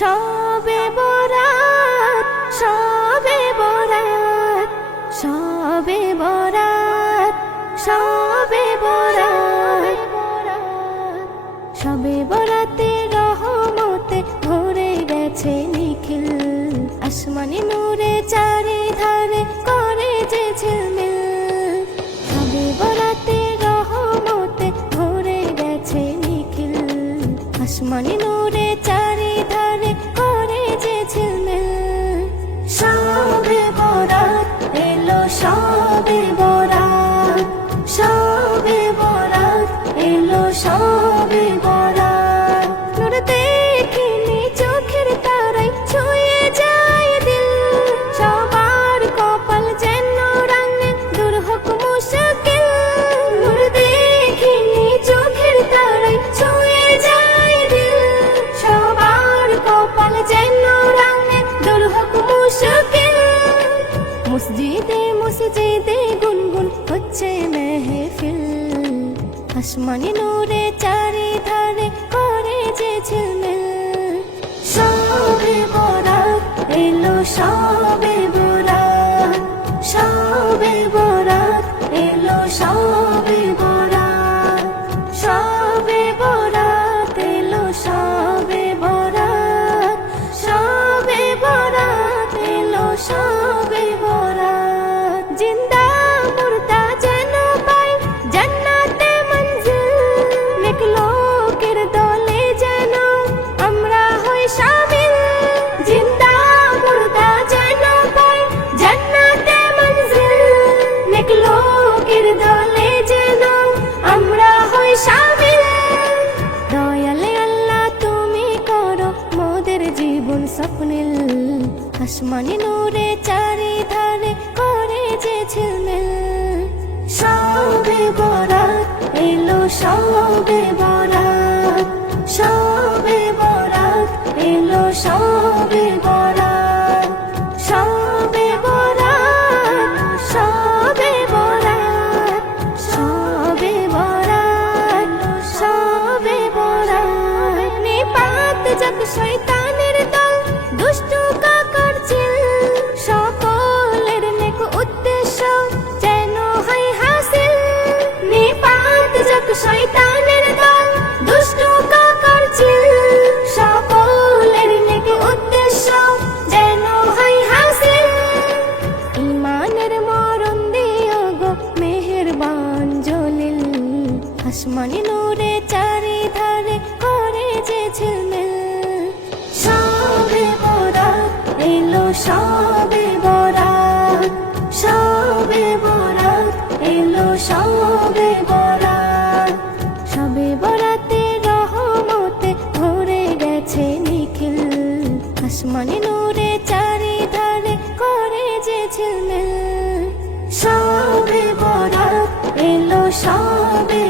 সবে বরাত সবে বরাত সবে বরাত সবে বরাত, সবে বরাতে রহমতে ভরে গেছে নিখিল। আসমানি নূরে চারিধারে করে যে সবে বরাতে রহমতে ভরে গেছে নিখিল। আসমানি নূরে চারিধারে করে যে ঝিলমিল। সবে বরাত এলো সবে বরাত। মসজিদে মসজিদে গুনগুন হচ্ছে মেহফিল। আসমানি নূরে চারিধারে করে যে ঝিলমিল। স্বপ্নিল আসমানি নূরে চারিধারে করে যে ঝিলমিল। সবে বরাত, এলো সবে বরাত। সবে এলো সবে বরাত। সবে সবে সবে সবে আসমানি নূরে চারিধারে করে যে ঝিলমিল। সবে বরাত, এলো সবে সবে বরাত, এলো সবে বরাত। সবে বরাতে রহমতে নিখিল। চারিধারে করে যে ঝিলমিল। সবে বরাত, এলো সবে